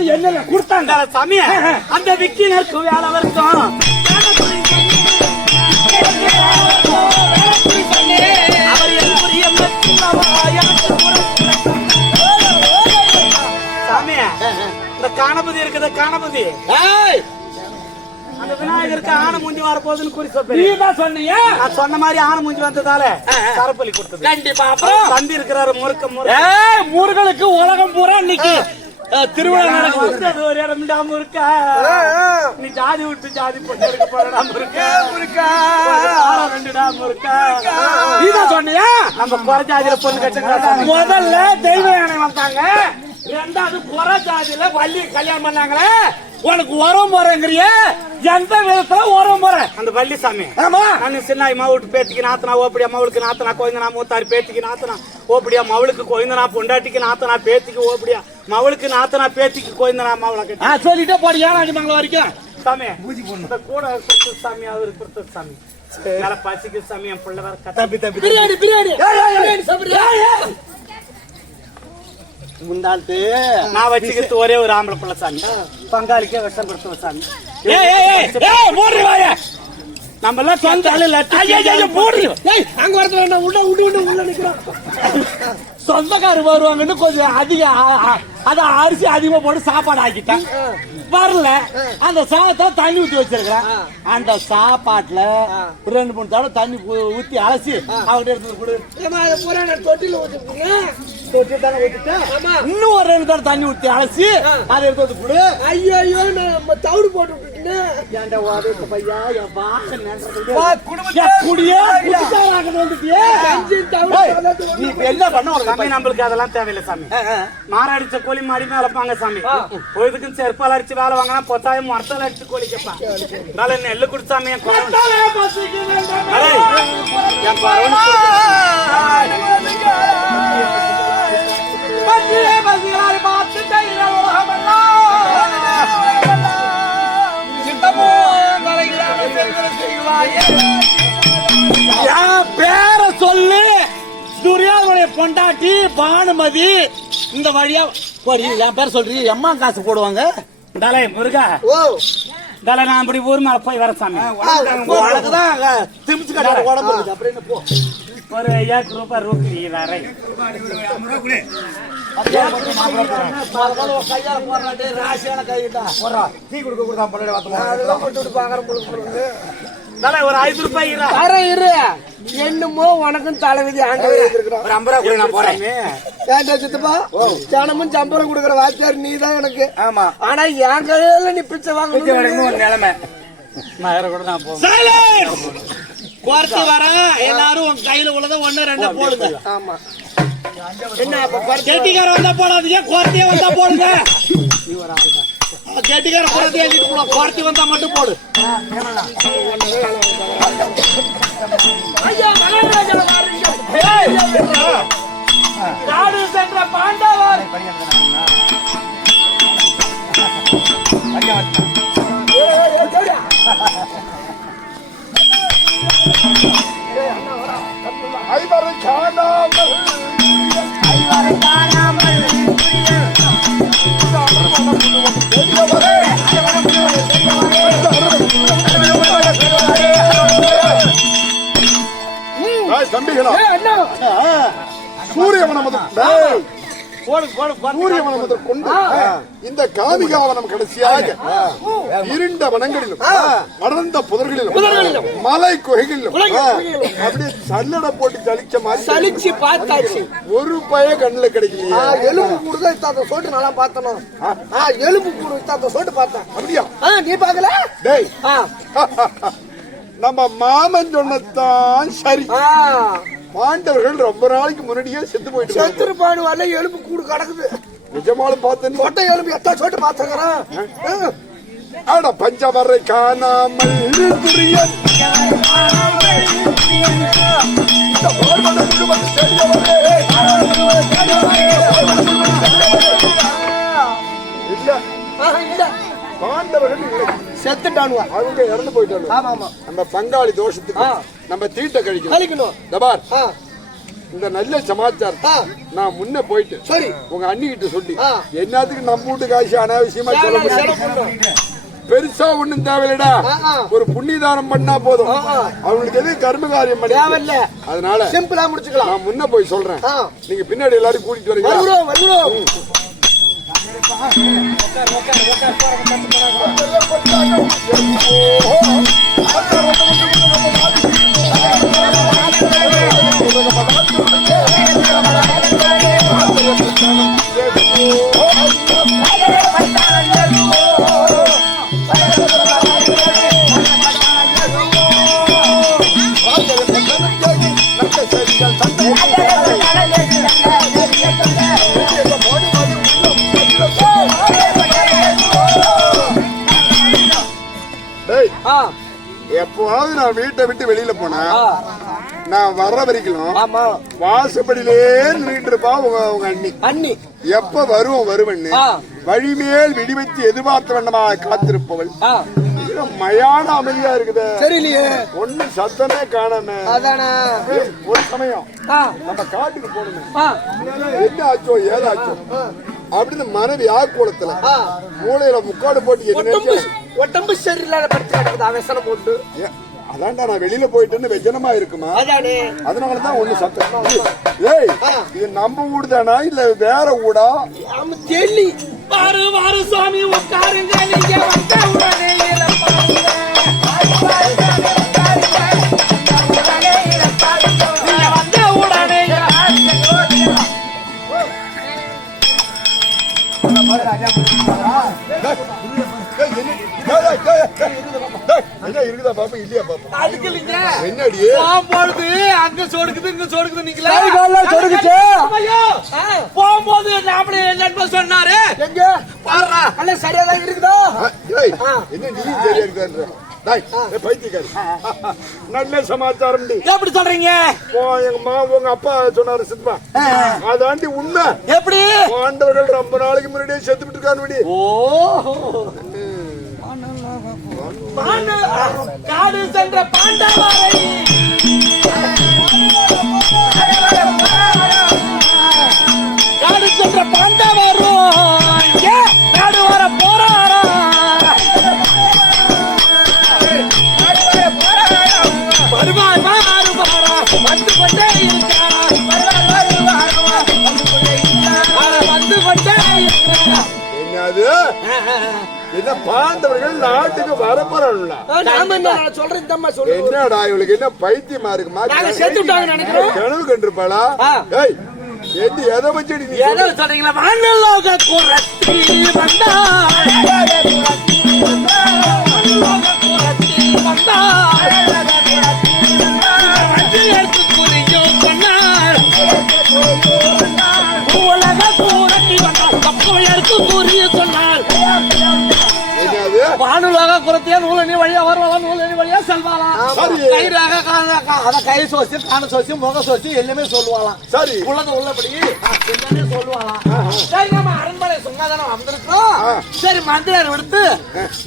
என்ன கொடுத்தாங்க சாமி. அந்த விக்கினருக்கு வேலை வருத்தம் சாமி. இந்த காணபதி இருக்குது, காணபதி அந்த விநாயகருக்கு ஆன மூஞ்சி வர போகுதுன்னு குறி சொல்றேன் சொன்னீங்க. நான் சொன்ன மாதிரி ஆன மூஞ்சி வந்ததால சரப்பள்ளி கொடுத்தது. கண்டிப்பா. அப்புறம் தம்பி இருக்கிறாரு முருகனுக்கு உலகம் பூரா இன்னைக்கு திருவிழா நடக்குது. ஒரு இடம் இருக்கா நீ ஜாதி விட்டு ஜாதி போட்டு இருக்கா ரெண்டு டாம் இருக்கா. நீதான் சொன்னியா நம்ம குறை ஜாதியில பொண்ணு கட்சி முதல்ல தெய்வ யானை வந்தாங்க, ரெண்டாவது குறை ஜாதியில வள்ளி கல்யாணம் பண்ணாங்களே. உனக்கு உரம் போறேங்கிறிய எந்த விதத்துல உரம் போறேன் அந்த வள்ளிசாமி. ஆமா நான் சின்ன மவுட்டு பேத்திக்கு நாத்தனா ஓப்படியா மவுளுக்கு நாத்தனா கோயந்தனா மூத்தாரு பேத்திக்கு நாத்தனா ஓப்படியா மவுளுக்கு கோயந்தனா பொண்டாட்டிக்கு நாத்தனா பேத்திக்கு ஓப்படியா மவுளுக்கு நாத்தனா பேத்திக்கு கோயந்தனா மவுளுக்கு சொல்லிட்டே போடி. ஏன் மங்கள வரைக்கும் சாமி கூட கொடுத்து சாமி அவரு கொடுத்தது சாமி. நல்லா பசிக்கு சாமி என் பிள்ளை வர தம்பி தம்பி பிரியாணி பிரியாணி முந்தாத்து நான் வச்சுக்கிறது ஒரே ஒரு ஆம்பளை பிள்ளை சாமி. பங்காளிக்கே விஷம் கொடுத்த சாமி. நம்ம எல்லாம் சொந்த அங்க வரது வேண்டாம் உள்ள உள்ள நிக்கிறோம். சொந்தக்காரு வருவாங்கன்னு கொஞ்சம் அதிகம் அத அரிசி அதிகமா போட்டு சாப்பாடு ஆக்கிட்டேன். வரல அந்த சாதத்தை தண்ணி ஊத்தி வச்சிருக்கிறேன். அந்த சாப்பாட்டுல 2-3 தடவை தண்ணி ஊத்தி அலசி அவகிட்ட எடுத்து தொட்டில ஊத்தி இன்னும் ஒரு 2 தடவை தண்ணி ஊத்தி அலசி அதை எடுத்து வந்து கொடு. ஐயோ நம்ம தவிடு போட்டு நம்மளுக்கு அதெல்லாம் தேவையில்லை சாமி. மாரடிச்ச கோழி மாடி மேல வைப்பாங்க சாமி. பொழுதுக்கும் செருப்பால் அடிச்சு வேலை வாங்கினா பொத்தாயம் மரத்தால் அடிச்சு கோழி கேட்பான். நெல்லு குடிச்சாமி பேர சொல்லு. துரியாவுடைய பொண்டாட்டி பானுமதி இந்த வழியா என் பேர் சொல்றீ எம்மா காசு போடுவாங்க. தலை முருகா தலை நான் அப்படி ஊர் மேல போய் வர சாமி. திமிச்சு கடை உடம்பு அப்படின்னு போ. ஒரு 1000 ரூபாய் ரூபி வேற கையால போடுறாட்டே ராசியான கைட்டா டீ கொடுக்க கொடுத்தா ஒரு 5 ரூபாய் இரு. என்னமோ உனக்கும் தலைவிதி சித்தப்பா ஜனமும் சம்பளம் கொடுக்கற வாத்தியார் நீ தான் எனக்கு. ஆமா ஆனா என் கையில நீ பிச்சை வாங்க நிலைமை கோர்த்து வர எல்லாரும் உன் கையில உள்ளத 1-2 போடுங்க. ஆமா என்ன கெட்டிக்கார வந்தா போடாதீங்க, கோர்த்தியே வந்தா போடுங்க. கெட்டிக்கார கோர்த்தி வந்தா மட்டும் போடு. நாடு சென்ற பாண்டவர் ஐவரை காணாமல் தம்பிகளா சூரியவனம் கொண்டு இந்த காவிகாவனம் கடைசியாக இருண்ட வனங்களிலும் அடர்ந்த புதர்களிலும் மலை குகைகளிலும் அப்படியே சல்லடை போட்டு சலிச்ச மாதிரி சலிச்சு பார்த்தாச்சு. ஒரு பய கண்ணுல கிடைக்கலையா? எலும்பு கூடு இத்தாத்த சோட்டு நல்லா பார்த்தனும். எலும்பு கூடு இத்தாத்த சோட்டு பார்த்தேன். அப்படியா நீ பாக்கல? டேய் நம்ம மாமன் சொன்னதான் சரி. பாண்டவர்கள் ரொம்ப நாளைக்கு முன்னாடியே செத்து போயிட்டு செத்துருப்பானு வரல. எலும்பு கூடு கிடக்குது. நிஜமாலும் பார்த்தேன். சொட்டை எலும்பு எத்தா சோட்டு பார்த்துக்கிறேன். ஆனா பஞ்சமரை காணாமல் இல்ல பாண்டவர்கள் செத்துட்டானுவா. அவங்க இறந்து போயிட்டாங்க. நம்ம பங்காளி தோஷத்துக்கு நம்ம தீட்ட கழிக்கணும். இந்த நல்ல சமாச்சாரம் நான் முன்ன போயிட்டு சரி உங்க அண்ணி கிட்ட சொல்லி என்னத்துக்கு நம்ம வீட்டு காசு அனாவசியமா சொல்ல பெருசா ஒண்ணும் தேவையில்லடா ஒரு புண்ணியதானம் பண்ணா போதும் அவங்களுக்கு எது கர்ம காரியம் பண்ண அதனால சிம்பிளா முடிச்சுக்கலாம் நான் முன்ன போய் சொல்றேன் நீங்க பின்னாடி எல்லாரும் கூட்டிட்டு வரீங்க எப்போவாவது நான் வீட்டை விட்டு வெளியில போனா நான் வர்ற வரைக்கும் வாசப்படியிலே நின்றுட்டு இருப்பா உங்க அண்ணி எப்ப வருவன்னு வழிமேல் வெடிவெச்சு எதிர்பார்த்த வண்ணமா காத்திருப்பவள் மயான அமைதியா இருக்குது தெரியலையே ஒண்ணு சத்தமே காணாம ஒரு சமயம் நம்ம காட்டுக்கு போகணும் என்ன ஆச்சோ ஏதாச்சோ அப்படின்னு மனைவி ஆக்குளத்துல மூளையில முக்காடு போட்டு உடம்பு சரியில்லாத படுத்து அவசரம் போட்டு அதான்டா நான் வெளியில போயிட்டு வெஜனமா இருக்குமா அதனாலதான் ஒண்ணு சத்தம் ஏய் இது நம்ம ஊடு தானா இல்ல வேற ஊடா தெரியல பாரு பாரு சுவாமி உட்காருங்க நீங்க வந்த உடனே இருக்குதா பாப்பா இல்லையா பாப்பா அதுக்கு இல்லைங்க என்னடி போகும்போது அங்க சொடுக்குது இங்க சொடுக்குது போகும்போது நாமளே நண்பர் சொன்னாரு எங்க பாருடா அல்ல சரியாதான் இருக்குதா என்ன நீ சரியா இருக்க பைத்தியக்காரி நல்ல சமாச்சாரம் எப்படி சொல்றீங்க உங்க அப்பா சொன்னாரு சித்மா அதாண்டி உண்மை எப்படி பாண்டவர்கள் ரொம்ப நாளைக்கு முன்னாடியே செத்துட்டு இருக்காரு காடு சென்ற பாண்டவரை காடு சென்ற பாண்டவரும் காடு வர போறாரா வருவார் மாறுவாரா வந்து கொண்டே இருக்கிறார் வந்து கொண்டே இருக்கிறார் என்னது என்ன பாண்டவர்கள் நாட்டுக்கு வரப்போறாங்க என்னடா இவளுக்கு என்ன பைத்தியமா இருக்குமா கனவு கண்டிருப்பாளா எது எதை வச்சு சொல்றீங்களா வானலோக குரத்தி வந்தா புரியும் சொன்னார் உலக கூரட்டி வந்தால் கப்போயருக்கு புரிய சொன்னார் வானுலக குரத்தியா நூலணி வழியா வருவாளா நூலணி வழியா செல்வாளாம் கயிறாக அத கை சோசி காண சோசி முக சோசி எல்லாமே சொல்லுவாளாம் சரி உள்ளது உள்ளபடி எல்லாமே சொல்லுவாளாம் சரி நம்ம அரண்மனை சொன்னாதானே வந்திருக்கோம் சரி மந்திரர் எடுத்து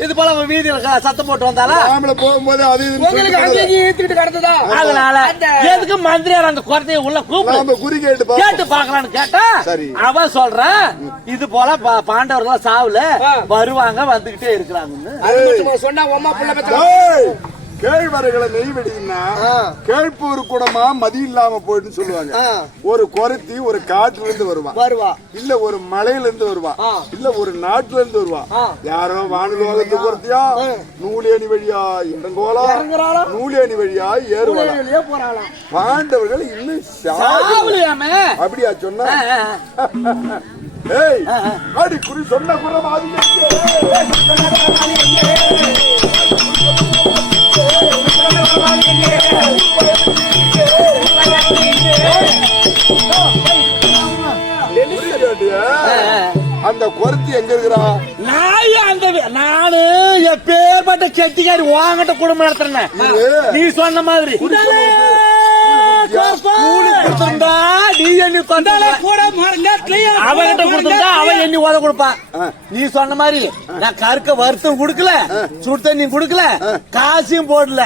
இது போல வீதியில சத்தம் போட்டு வந்தாலா போகும்போது அது உங்களுக்கு அங்கேயே ஏத்திட்டு கிடந்ததா அதனால எதுக்கு மந்திரியார் அந்த குரத்தையை உள்ள கூப்பிட்டு கேட்டு பாக்கலான்னு கேட்டா அவ சொல்ற இது போல பாண்டவர்கள் சாவுல வருவாங்க வந்துகிட்டே இருக்கிறாங்க சொன்னா அம்மா புள்ள கேழ்வரைகளை நெய் வெடினா கேழ்ப்பூர் கூடமா மதி இல்லாம போயிட்டு சொல்லுவாங்க ஒரு குரத்தி ஒரு காட்டுல இருந்து வருவா இல்ல ஒரு மலையில இருந்து வருவா இல்ல ஒரு நாட்டுல இருந்து வருவா யாரோ வானுலோகத்து குரத்தியா நூலேணி வழியா இறங்கோலா நூலேணி வழியா ஏறுவாங்க பாண்டவர்கள் இன்னும் அப்படியா சொன்னா ஏய் அடி குறி சொன்ன குரம் அந்த குரத்தி எங்க இருக்கிறா நானு எப்பேற்பட்ட செட்டிக்காரி வாங்கிட்ட குடும்பம் நடத்துறேன் நீ சொன்ன மாதிரி நீ சொன்ன மாதிரி நான் கருக்க வருத்தம் குடுக்கல சுடு தண்ணி குடுக்கல காசையும் போடல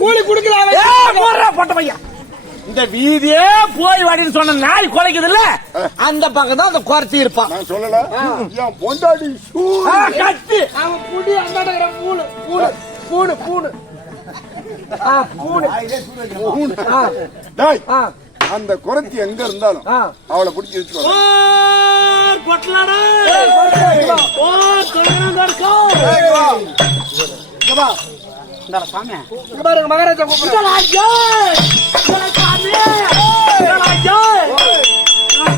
கூலி குடுக்கல பொட்ட பையன் இந்த வீதியே போய் வாடின்னு சொன்ன நாய் குலைக்குது இல்ல, அந்த பக்கம் தான் அந்த குறைச்சி இருப்பான். நான் சொல்லல என் பொண்டாடி கத்து அவன் புடி அந்தாண்ட பூனு பூனு பூனு பூனு பூனு டேய், அந்த குறைச்சி எங்க இருந்தாலும் அவளை பிடிச்சி வச்சுக்கோ. மகாராஜா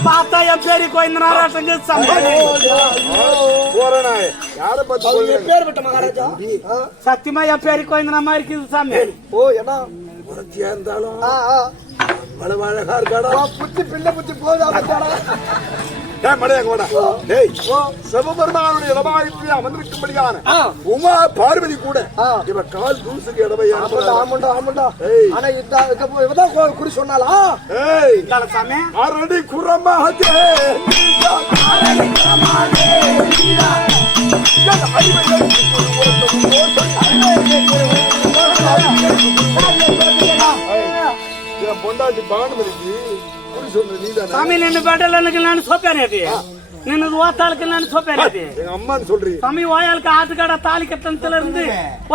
பார்த்தா என் பேரு கோயந்தனாராட்டங்க யார பத்தி பேர் விட்ட மகாராஜா சத்தியமா என் பேரு கோயந்தனா மாதிரி இருக்குது சாமி. ஓ என்ன இருந்தாலும் அழகா இருக்காடா புத்தி பிள்ளை புத்தி போதாடா சிவபெருமானுடைய இடமாயிற்று அமர்ந்திருக்கும்படியான உமா பார்வதி கூட இவ கால் தூசுக்கு இடமையா. ஆனா இவதான் குறி சொன்னாலா சாமி அரடி குரமாக பொண்டாட்டி பானுமதிக்கு குறி சொல்ற நீதானே சாமி. நின்று பேட்டலுக்கு நான் சோப்பேனேது, நின்று ஓத்தாளுக்கு நான் சோப்பேனேது. எங்க அம்மான்னு சொல்றீங்க. சாமி ஓயாளுக்கு ஆத்துக்காட தாலி கட்டணத்துல இருந்து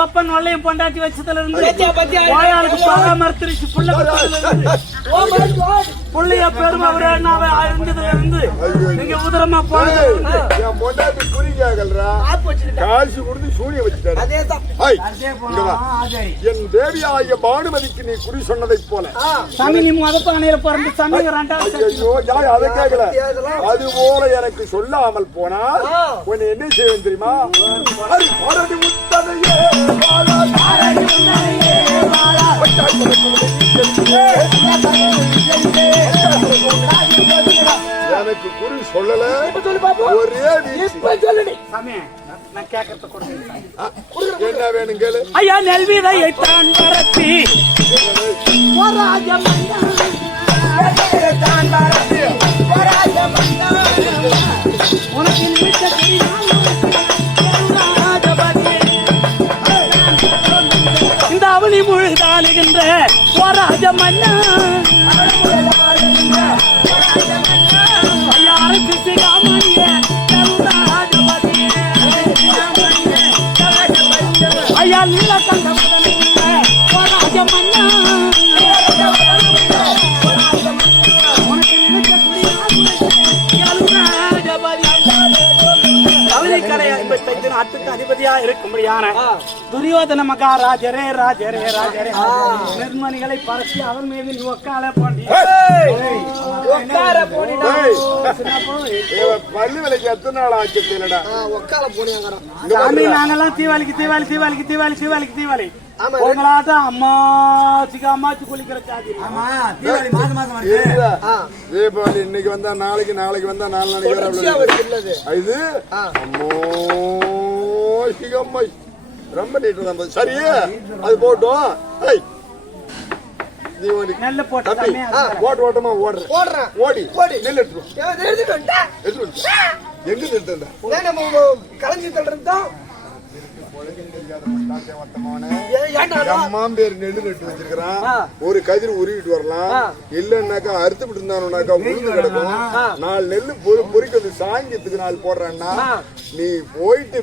ஒப்பன் வள்ளையும் பொண்டாட்டி வச்சதுல இருந்து ஓயாளுக்கு பாலா மறுத்துருச்சு புள்ள கட்டத்துல இருந்து புள்ளைய பெரும் அவரு இருந்ததுல இருந்து நீங்க உதரமா போனது. என் பொண்டாட்டி குறிக்காகல்ரா காசு கொடுத்து சூனிய வச்சுட்டாரு. என் தேவியாகிய பானுமதிக்கு நீ குறி சொன்னதை போல சாமி நீ மதப்பானையில பிறந்து சாமி அதை கேட்கல. அது போல எனக்கு சொல்லாமல் போனால் உன்னை என்ன செய்வேன் தெரியுமா? எனக்கு குறி சொல்லல. ஒரே சாமி நான் கேட்கறத கொடுங்க. என்ன வேணும் கேளு. ஐயா நெல்விதையை தான் பரப்பி உனக்கு இந்த அவனி முழுதாளுகின்ற போராஜ மன்னா அரசு சிகாமணிய ஐயா நீலகண்ட போராஜ மன்னா நாட்டுக்கு அதிபதியா இருக்கும்படியான துரியோதன மகாராஜரே ராஜரே ராஜரே நிர்மணிகளை பரப்பி அவன் மீது நீ ஒக்கால போண்டி பள்ளி விலைக்கு எத்தனை நாள் ஆச்சு ஒக்கால போனியாங்க. சாமி நாங்கெல்லாம் தீபாவளிக்கு தீபாவளி தீபாவளிக்கு தீபாவளி தீபாவளிக்கு தீபாவளி உங்களாட்டம் அம்மாச்சிக்கு அம்மாச்சி குளிக்கிற சாதி. தீபாவளி இன்னைக்கு வந்தா நாளைக்கு, நாளைக்கு வந்தா 4 நாளைக்கு. இது அம்மா ரொம்ப நீட்டு தான். சரி அது போட்டோம். நீ நெல்ல போட்டு ஓட்டு ஓட்டமா ஓடுறேன் ஓடி நெல் எடுத்து எங்க நிறுத்த கலைஞ்சி தள்ளுறதுதான் பேர் நெல்லு நட்டு வச்சிருக்கான். ஒரு கதிர் உருவிட்டு வரலாம், இல்லன்னாக்கா அறுத்துட்டு இருந்தானுனாக்கா உளுந்து கிடக்கும். 4 நெல்லு பொறிக்கிறது சாயங்கத்துக்கு 4 போடுறான்னா நீ போயிட்டு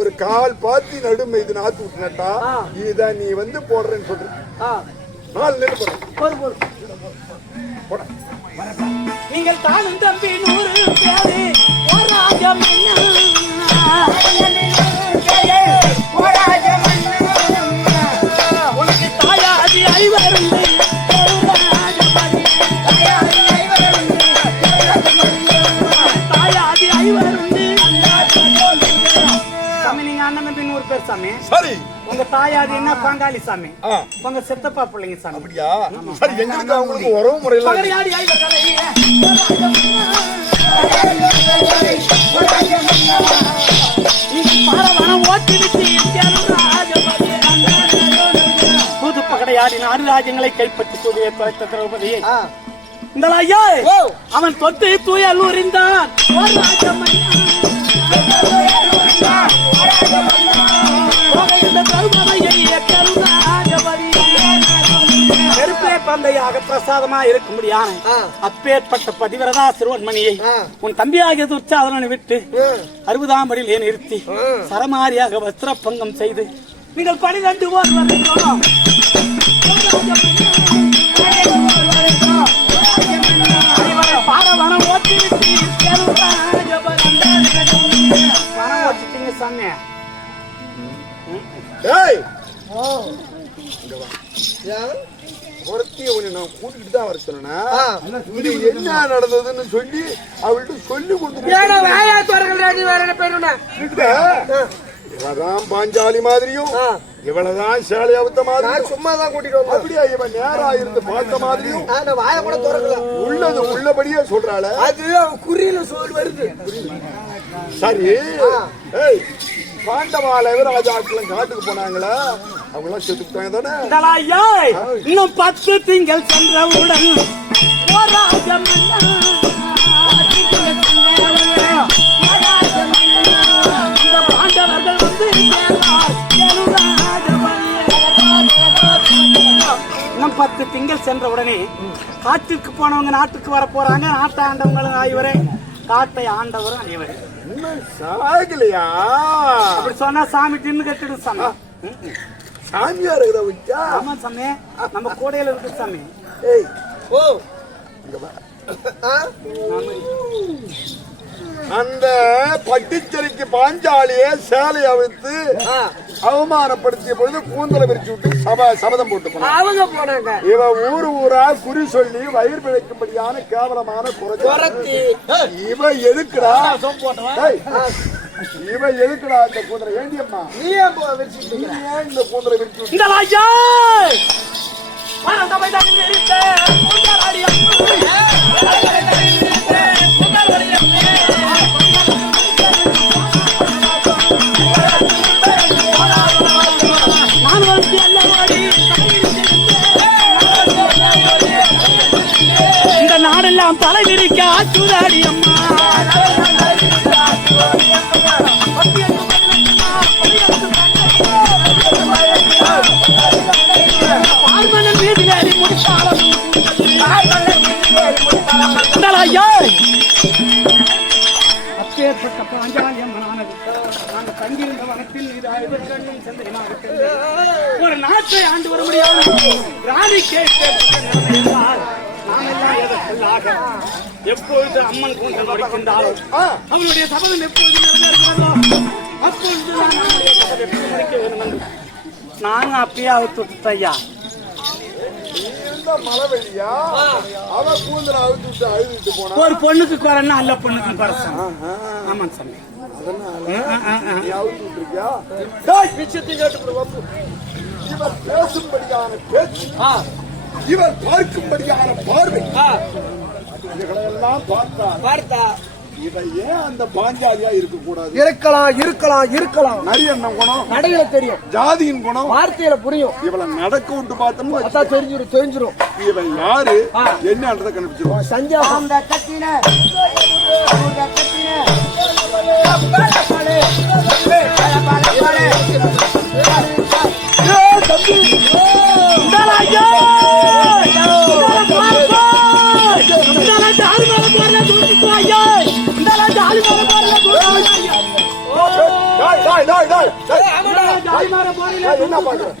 ஒரு கால் பாத்தி நடுமை இது நாத்து விட்டு நட்டா இதுதான் நீ வந்து போடுறேன்னு சொல்ற. 4 நெல்லு போடுற. நீங்கள் தானும் தம்பி 100 பேரு உனக்கு தாயாதி ஐவருந்து தாயாதி ஐவருந்து சாமி. நீங்க அண்ணன் தம்பி 100 பேர் சாமி. சரி உங்க தாயாதி என்ன பங்காளி சாமி, உங்க சித்தப்பா பிள்ளைங்க சாமி. அப்படியா? சரி எங்களுக்கு அவங்களுக்கு உறவு முறையில புது பகடையாடி 4 ராஜ்யங்களை கைப்பற்றி தூய தொலைத்த திரௌபதியை இந்த ஐயா அவன் தொட்டு தூயல் உறிந்தான். திரௌபதியை குழந்தையாக பிரசாதமா இருக்கும்படியான அப்பேற்பட்ட பதிவிரதா சிறுவன்மணியை உன் தம்பியாகிய துச்சாதனனை விட்டு 60ஆம் படியிலே நிறுத்தி சரமாரியாக வஸ்திர பங்கம் செய்து நீங்கள் 12 பாரவனம் ஓட்டி விட்டு சொன்னேன். ஒருத்தி உன்னை நான் கூட்டிட்டு தான் வர சொன்னா இது என்ன நடந்ததுன்னு சொல்லி அவள்கிட்ட சொல்லி இவதான் பாஞ்சாலி மாதிரியும் இவளதான் சேலையாவத்த மாதிரி சும்மா தான் கூட்டிட்டு வந்தோம். அப்படியா இவன் நேரா இருந்து பார்த்த மாதிரியும் வாய கூட திறக்கல உள்ளது உள்ளபடியே சொல்றாள அது குறியில சொல்லி வருது. சரி பாண்டவால ராஜாக்களும் காட்டுக்கு போனாங்களா அவங்க எல்லாம் செத்துட்டாங்க தானே. இன்னும் 10 திங்கள் சென்றவுடன் பாண்டவர்கள் வந்து இன்னும் 10 திங்கள் சென்ற உடனே காட்டுக்கு போனவங்க நாட்டுக்கு வர போறாங்க. நாட்டை ஆண்டவங்களும் ஆய்வரே காட்டை ஆண்டவரும் ஆய்வரே. சாகலையா அப்படி சொன்னா சாமி தின்னு கட்டிடு சாமி. சாமியா இருக்கிற விட்டா ஆமா சாமி நம்ம கூடையில இருக்கு சாமி. அந்த பட்டிச்சேரிக்கு பாஞ்சாலியே சேலையை அவிழ்த்து அவமானப்படுத்திய பொழுது கூந்தலை விரிச்சு விட்டு சபதம் போட்டு போனாங்க. இவ ஊரா குறி சொல்லி வயிறு பிழைக்கும்படியான கேவலமான குறைச்சி இவ எதுக்குடா இந்த கூந்தலை வேண்டியம்மா நீ ஏன் இந்த கூந்தலை விரிச்சு விட்டு இந்த நாடெல்லாம் தலை விரிக்க ஆச்சுதாடி அம்மா. பார்மனன் மீதிலேறி முடித்தாலும் அப்பேற்பட்ட பாஞ்சாலி அம்மனானது நாங்கள் தங்கியிருந்த வனத்தில் ஒரு நாட்டை ஆண்டு வர முடியாது. ராணி எப்பொழுது அம்மன் கூந்தல் முடிக்கின்றாலும் அவளுடைய சபதம் எப்பொழுது நிறைவேறுகிறதோ அப்பொழுது முடிக்க வேண்டும். நாங்க அப்பயே அவுத்துட்டா மலைவெளியா அவ கூந்தல அவுத்து அழுதுட்டு போனா ஒரு பொண்ணுக்கு குறைன்னா அல்ல பொண்ணுக்கு குறைச்சான். ஆமா சாமி இவர் பேசும்படியான பேச்சு இவர் பார்க்கும்படியான பார்வை இவைகளெல்லாம் பார்த்தா இவன் ஏன் அந்த பாஞ்சாலியா இருக்க கூடாது? இருக்கலாம் நிறைய குணம் நடையில தெரியும், ஜாதியின் குணம் வார்த்தையில புரியும். இவளை நடக்க விட்டு பார்த்தோம்னா தெரிஞ்சிரும் இவன் யாரு என்னன்றதை கண்டுபிடிச்சிருவோம். சஞ்சாரம் என்ன பாக்குறேன்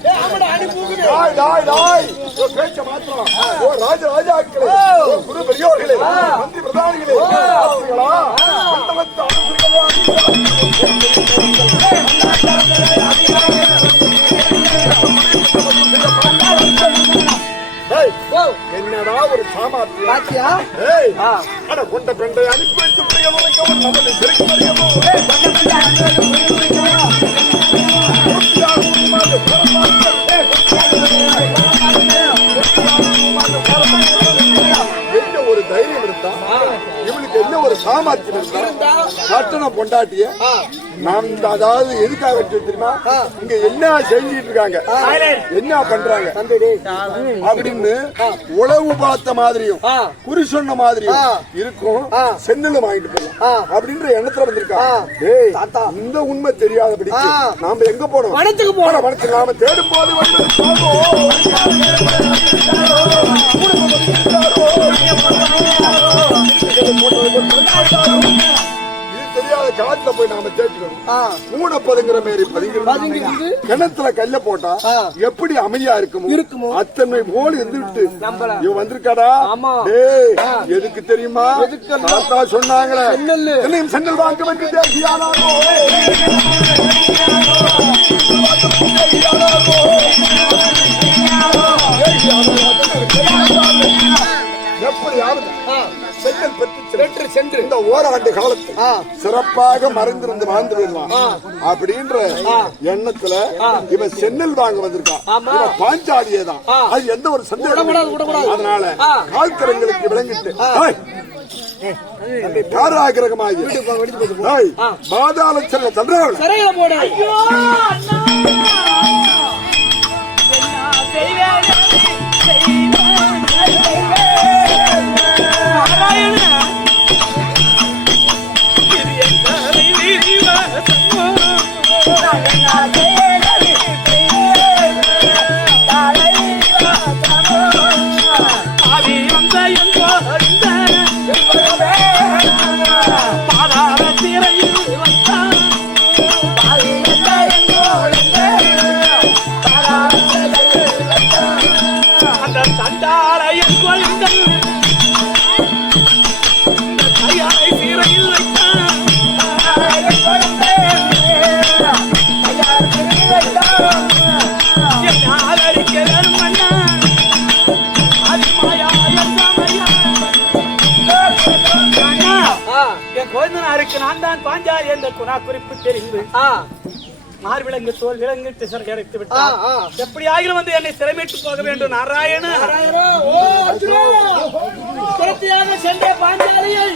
பேச்ச மாத்திரம் ராஜாக்களே குரு பெரியோர்களே மந்திரி பிரதானிகளே என்னடா ஒரு சாமர்த்தியம் கொண்ட பெண்டை அனுப்பி வைத்து என்ன ஒரு தைரியம் இருந்தா இவளுக்கு என்ன ஒரு சாமர்த்தியம் இருந்தா கட்டண பொண்டாட்டிய நாம் அதாவது எதுக்காக தெரியுமா இங்க என்ன செஞ்சிட்டு இருக்காங்க என்ன பண்றாங்க அப்படின்னு உளவு பார்த்த மாதிரியும் குறி சொன்ன மாதிரியும் இருக்கும் சென்னல வாங்கிட்டு போகலாம் அப்படின்ற எண்ணத்துல வந்திருக்கா. இந்த உண்மை தெரியாதபடி நாம எங்க போனோம் வனத்துக்கு போனோம். வனத்துக்கு நாம தேடும் போது தெரியாத காட்டுல போய் நாம தேடிக்கணும். மூணப்பதுங்கிற மாதிரி பதிங்கிறது கிணத்துல கல்ல போட்டா எப்படி அமைதியா இருக்குமோ அத்தனை போல் இருந்துட்டு இவன் வந்திருக்காடா. எதுக்கு தெரியுமா? தாத்தா சொன்னாங்களே என்னையும் செங்கல் வாங்க வேண்டியது எப்படியாவது செங்கல் பெற்று சென்று இந்த ஓராண்டு காலத்தில் சிறப்பாக மறைந்திருந்து வாழ்ந்து விடலாம் அப்படின்ற எண்ணத்துல இவன் சென்னல் வாங்க வந்திருக்கான். பாஞ்சாலியேதான், அது எந்த ஒரு சந்தேகம். அதனால கால்கரங்களுக்கு விளங்கிட்டு காராகிரகமாகி பாதாள செல்ல தன்றாள். நான் தான் பாஞ்சாலி என்ற குறிப்பு தெரிந்து மார்விலங்கு தோல் விலங்கு சிறை கிடைத்து விட்டார். எப்படி ஆகிலும் வந்து என்னை சிறைமிட்டு போக வேண்டும். நாராயண சென்ற பாஞ்சாலியை